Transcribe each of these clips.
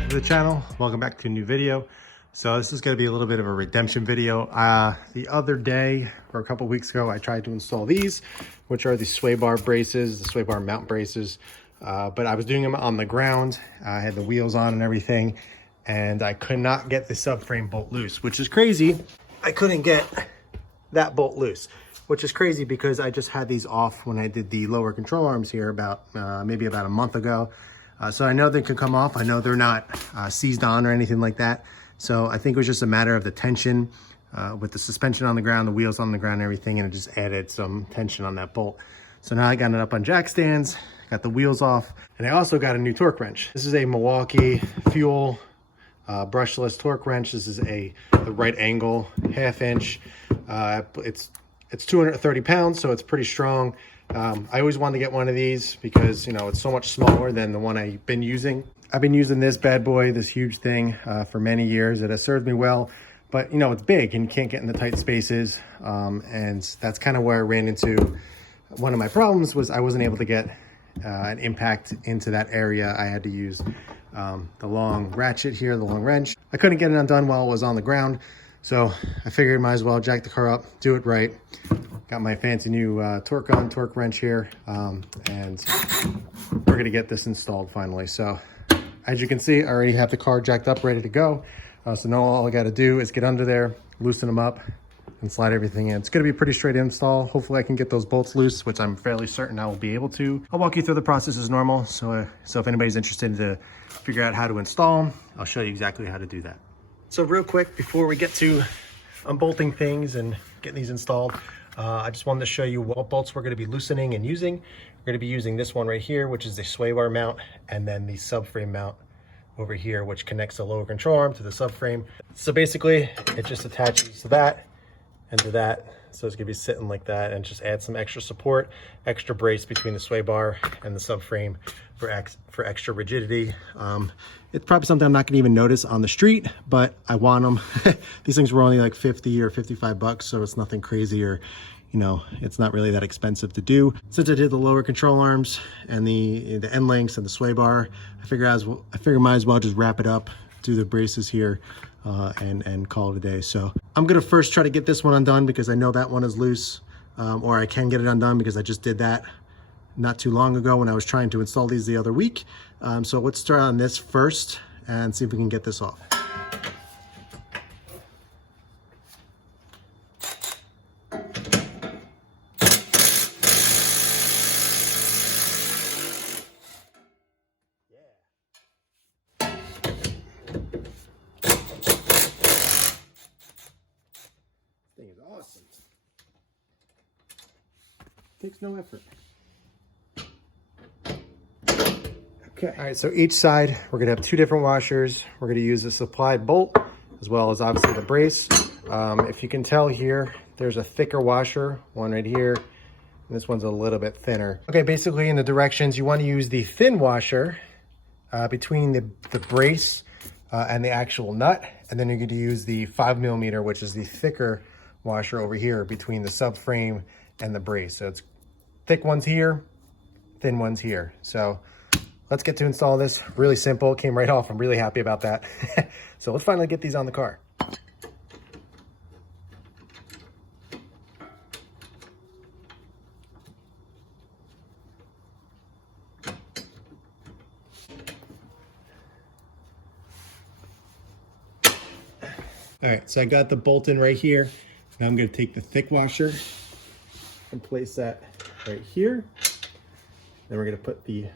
back to the channel. Welcome back to a new video. So this is going to be a little bit of a redemption video. The other day, or a couple weeks ago, I tried to install these, which are the sway bar braces, the sway bar mount braces. But I was doing them on the ground. I had the wheels on and everything, and I could not get the subframe bolt loose, which is crazy. I couldn't get that bolt loose, which is crazy because I just had these off when I did the lower control arms here about maybe about a month ago. So I know they could come off. I know they're not seized on or anything like that. So I think it was just a matter of the tension with the suspension on the ground, the wheels on the ground and everything, and it just added some tension on that bolt. So now I got it up on jack stands, got the wheels off, and I also got a new torque wrench. This is a Milwaukee Fuel brushless torque wrench. This is the right angle, 1/2 inch. It's 230 pounds, so it's pretty strong. I always wanted to get one of these because, you know, it's so much smaller than the one I've been using. I've been using this bad boy, this huge thing, for many years. It has served me well, but, you know, it's big and you can't get in the tight spaces. And that's kind of where I ran into one of my problems was I wasn't able to get an impact into that area. I had to use the long ratchet here, the long wrench. I couldn't get it undone while it was on the ground. So I figured I might as well jack the car up, do it right. Got my fancy new torque wrench here, and we're gonna get this installed finally. So as you can see, I already have the car jacked up, ready to go. So now all I gotta do is get under there, loosen them up, and slide everything in. It's gonna be a pretty straight install. Hopefully I can get those bolts loose, which I'm fairly certain I will be able to. I'll walk you through the process as normal. So if anybody's interested to figure out how to install them, I'll show you exactly how to do that. So real quick, before we get to unbolting things and getting these installed, I just wanted to show you what bolts we're going to be loosening and using. We're going to be using this one right here, which is the sway bar mount, and then the subframe mount over here, which connects the lower control arm to the subframe. So basically, it just attaches to that and to that. So it's going to be sitting like that, and just add some extra support, extra brace between the sway bar and the subframe for extra rigidity. It's probably something I'm not going to even notice on the street, but I want them. These things were only like 50 or 55 bucks, so it's nothing crazy, or, you know, it's not really that expensive to do. Since I did the lower control arms and the end links and the sway bar, I figure might as well just wrap it up, do the braces here, and call it a day. So I'm gonna first try to get this one undone because I know that one is loose, or I can get it undone because I just did that not too long ago when I was trying to install these the other week. So let's start on this first and see if we can get this off. Thing is awesome. Takes no effort. Okay. All right, so each side, we're gonna have two different washers. We're gonna use a supplied bolt, as well as obviously the brace. If you can tell here, there's a thicker washer, one right here, and this one's a little bit thinner. Okay, basically in the directions, you wanna use the thin washer between the brace and the actual nut, and then you're gonna use the 5mm, which is the thicker washer over here between the subframe and the brace. So it's thick ones here, thin ones here. So let's get to install this. Really simple, came right off. I'm really happy about that. So let's finally get these on the car. All right, so I got the bolt in right here. Now I'm gonna take the thick washer and place that right here. Then we're gonna put the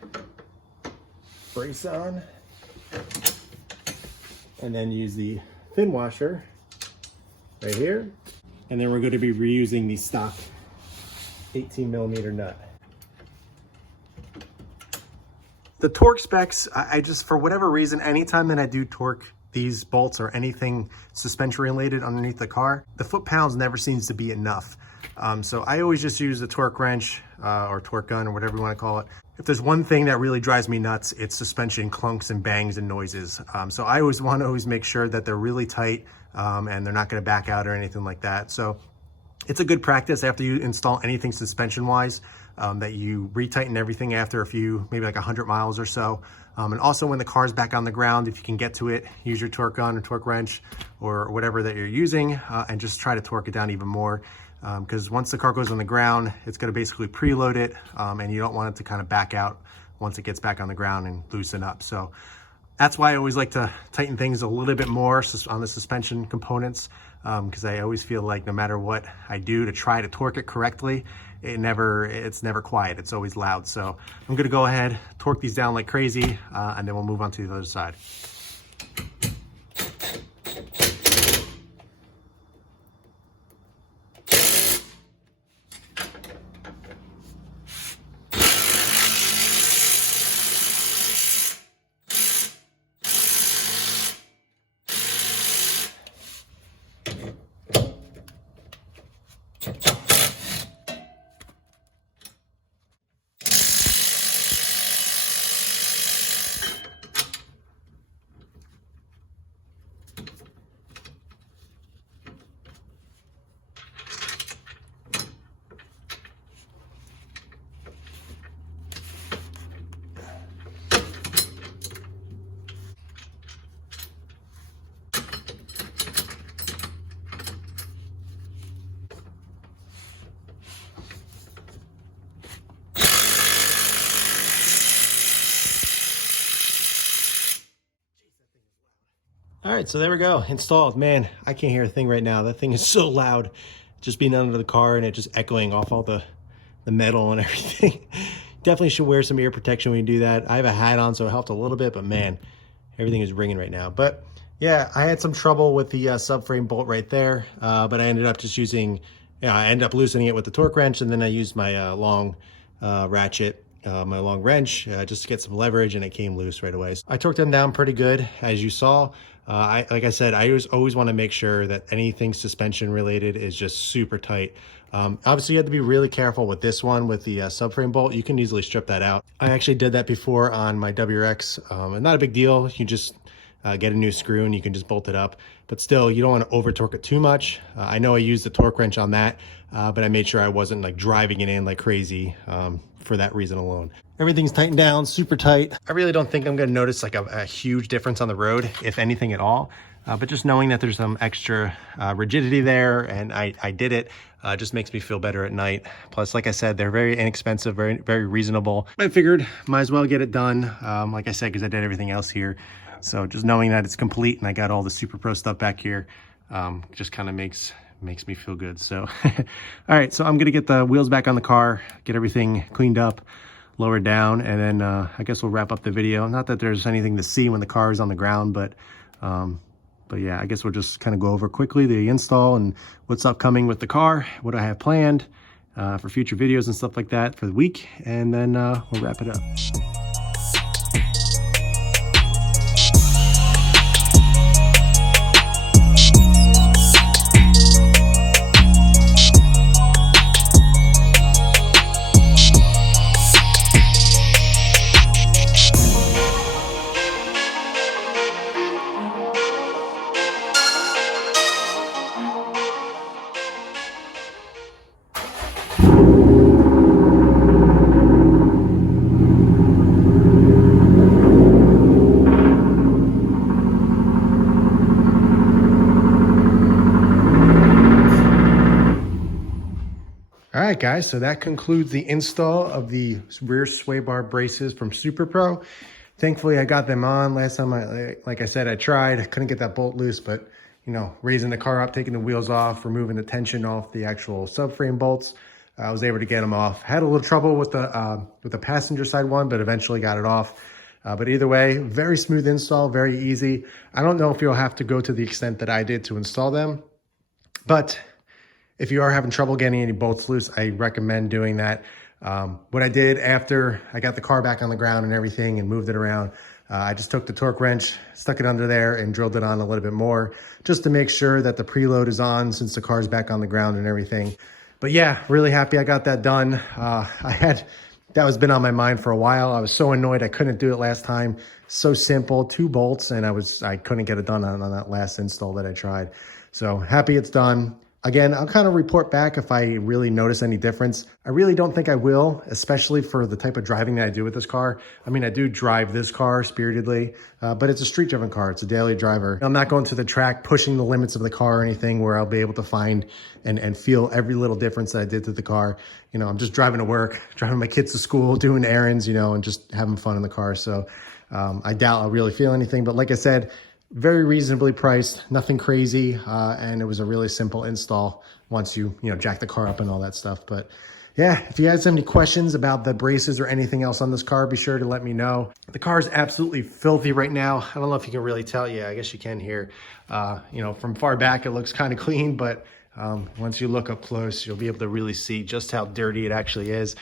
brace on, and then use the thin washer right here. And then we're going to be reusing the stock 18mm nut. The torque specs, I just, for whatever reason, anytime that I do torque these bolts or anything suspension related underneath the car, the foot-pounds never seems to be enough. So I always just use the torque wrench or torque gun or whatever you want to call it. If there's one thing that really drives me nuts, it's suspension clunks and bangs and noises. So I always want to make sure that they're really tight and they're not going to back out or anything like that. So it's a good practice after you install anything suspension wise that you retighten everything after a few, maybe like 100 miles or so. And also when the car's back on the ground, if you can get to it, use your torque gun or torque wrench or whatever that you're using, and just try to torque it down even more. Because once the car goes on the ground, it's going to basically preload it, and you don't want it to kind of back out once it gets back on the ground and loosen up. So that's why I always like to tighten things a little bit more on the suspension components, because I always feel like no matter what I do to try to torque it correctly, it's never quiet. It's always loud. So I'm going to go ahead, torque these down like crazy, and then we'll move on to the other side. All right, so there we go, installed. Man, I can't hear a thing right now. That thing is so loud, just being under the car and it just echoing off all the metal and everything. Definitely should wear some ear protection when you do that. I have a hat on, so it helped a little bit, but man, everything is ringing right now. But yeah, I had some trouble with the subframe bolt right there, but I ended up just using, I ended up loosening it with the torque wrench, and then I used my long ratchet, my long wrench, just to get some leverage, and it came loose right away. So I torqued them down pretty good, as you saw. Like I said, I always want to make sure that anything suspension related is just super tight. Obviously, you have to be really careful with this one with the subframe bolt. You can easily strip that out. I actually did that before on my WRX, and not a big deal. You just get a new screw and you can just bolt it up. But still, you don't want to over torque it too much. I know I used the torque wrench on that, but I made sure I wasn't like driving it in like crazy for that reason alone. Everything's tightened down, super tight. I really don't think I'm going to notice like a huge difference on the road, if anything at all. But just knowing that there's some extra rigidity there, and I did it, just makes me feel better at night. Plus, like I said, they're very inexpensive, very reasonable. I figured might as well get it done, like I said, because I did everything else here. So just knowing that it's complete and I got all the Superpro stuff back here, just kind of makes me feel good. So, all right, so I'm gonna get the wheels back on the car, get everything cleaned up, lowered down, and then I guess we'll wrap up the video. Not that there's anything to see when the car is on the ground, but yeah, I guess we'll just kind of go over quickly the install and what's upcoming with the car, what I have planned for future videos and stuff like that for the week, and then we'll wrap it up. All right, guys, so that concludes the install of the rear sway bar braces from Superpro. Thankfully, I got them on. Last time, like I said, I tried. I couldn't get that bolt loose, but, you know, raising the car up, taking the wheels off, removing the tension off the actual subframe bolts, I was able to get them off. Had a little trouble with the passenger side one, but eventually got it off. But either way, very smooth install, very easy. I don't know if you'll have to go to the extent that I did to install them, but if you are having trouble getting any bolts loose, I recommend doing that. What I did after I got the car back on the ground and everything and moved it around, I just took the torque wrench, stuck it under there and drilled it on a little bit more just to make sure that the preload is on since the car's back on the ground and everything. But yeah, really happy I got that done. That was been on my mind for a while. I was so annoyed I couldn't do it last time. So simple, 2 bolts, and I couldn't get it done on that last install that I tried. So happy it's done. Again, I'll kind of report back if I really notice any difference. I really don't think I will, especially for the type of driving that I do with this car. I mean, I do drive this car spiritedly, but it's a street driven car. It's a daily driver. I'm not going to the track pushing the limits of the car or anything where I'll be able to find and feel every little difference that I did to the car. You know, I'm just driving to work, driving my kids to school, doing errands, you know, and just having fun in the car. So I doubt I'll really feel anything. But like I said, very reasonably priced, nothing crazy, and it was a really simple install once you jack the car up and all that stuff. But yeah, if you guys have any questions about the braces or anything else on this car, be sure to let me know. The car is absolutely filthy right now. I don't know if you can really tell. Yeah, I guess you can here. From far back, it looks kind of clean, but once you look up close, you'll be able to really see just how dirty it actually is.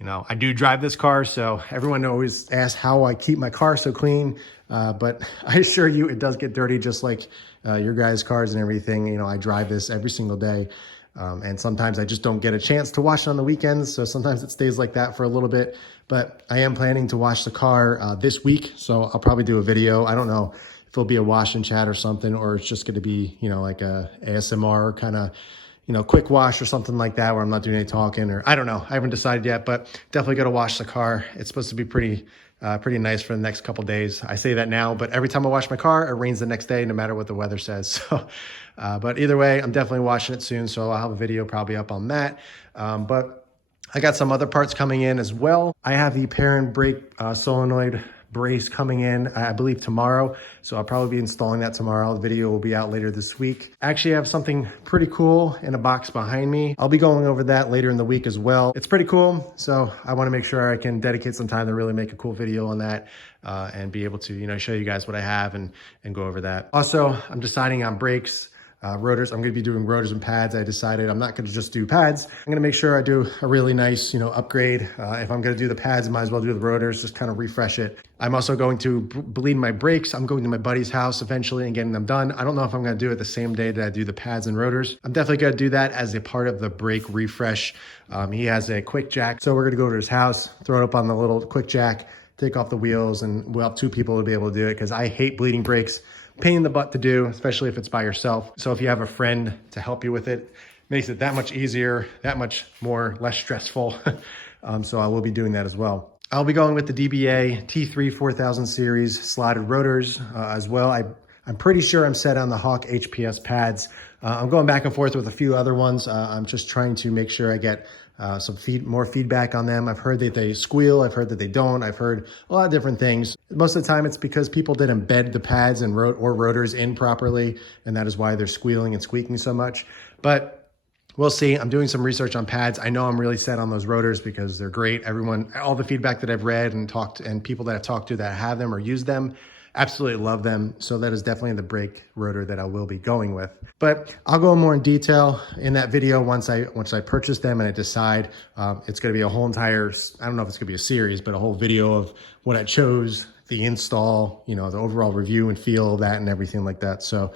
You know, I do drive this car, so everyone always asks how I keep my car so clean. But I assure you, it does get dirty just like your guys' cars and everything. You know, I drive this every single day. And sometimes I just don't get a chance to wash it on the weekends. So sometimes it stays like that for a little bit. But I am planning to wash the car this week. So I'll probably do a video. I don't know if it'll be a wash and chat or something, or it's just going to be, like a ASMR kind of, quick wash or something like that where I'm not doing any talking, or I don't know. I haven't decided yet, but definitely got to wash the car. It's supposed to be pretty nice for the next couple days. I say that now, but every time I wash my car, it rains the next day, no matter what the weather says. So, but either way, I'm definitely washing it soon. So I'll have a video probably up on that. But I got some other parts coming in as well. I have the parent brake solenoid brace coming in, I believe tomorrow. So I'll probably be installing that tomorrow. The video will be out later this week. Actually, I have something pretty cool in a box behind me. I'll be going over that later in the week as well. It's pretty cool. So I want to make sure I can dedicate some time to really make a cool video on that and be able to, show you guys what I have and go over that. Also, I'm deciding on brakes. Rotors. I'm going to be doing rotors and pads. I decided I'm not going to just do pads. I'm going to make sure I do a really nice, upgrade. If I'm going to do the pads, I might as well do the rotors, just kind of refresh it. I'm also going to bleed my brakes. I'm going to my buddy's house eventually and getting them done. I don't know if I'm going to do it the same day that I do the pads and rotors. I'm definitely going to do that as a part of the brake refresh. He has a quick jack. So we're going to go to his house, throw it up on the little quick jack, take off the wheels, and we'll have 2 people to be able to do it because I hate bleeding brakes. Pain in the butt to do, especially if it's by yourself. So if you have a friend to help you with it, makes it that much easier, that much less stressful. So I will be doing that as well. I'll be going with the DBA T3 4000 series slotted rotors as well. I'm pretty sure I'm set on the Hawk HPS pads. I'm going back and forth with a few other ones. I'm just trying to make sure I get some more feedback on them. I've heard that they squeal. I've heard that they don't. I've heard a lot of different things. Most of the time it's because people didn't bed the pads and rotors in properly, and that is why they're squealing and squeaking so much. But we'll see. I'm doing some research on pads. I know I'm really set on those rotors because they're great. All the feedback that I've read and people that I've talked to that have them or use them, absolutely love them. So that is definitely the brake rotor that I will be going with. But I'll go more in detail in that video once I purchase them and I decide. It's going to be a whole entire, I don't know if it's going to be a series, but a whole video of what I chose, the install, the overall review and feel of that and everything like that. So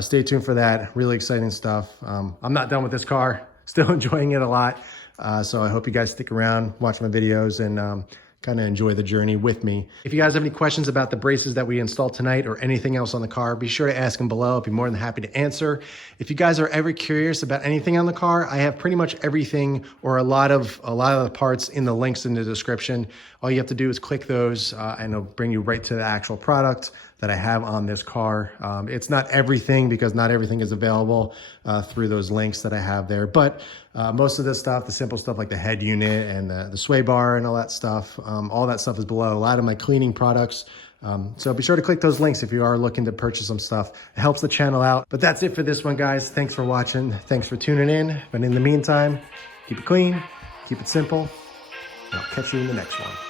stay tuned for that. Really exciting stuff. I'm not done with this car. Still enjoying it a lot. So I hope you guys stick around, watch my videos, and kind of enjoy the journey with me. If you guys have any questions about the braces that we installed tonight or anything else on the car, be sure to ask them below. I'll be more than happy to answer. If you guys are ever curious about anything on the car, I have pretty much everything or a lot of the parts in the links in the description. All you have to do is click those and it'll bring you right to the actual product that I have on this car. It's not everything because not everything is available through those links that I have there. But most of this stuff, the simple stuff like the head unit and the sway bar and all that stuff is below. A lot of my cleaning products. So be sure to click those links if you are looking to purchase some stuff. It helps the channel out. But that's it for this one, guys. Thanks for watching. Thanks for tuning in. But in the meantime, keep it clean, keep it simple, and I'll catch you in the next one.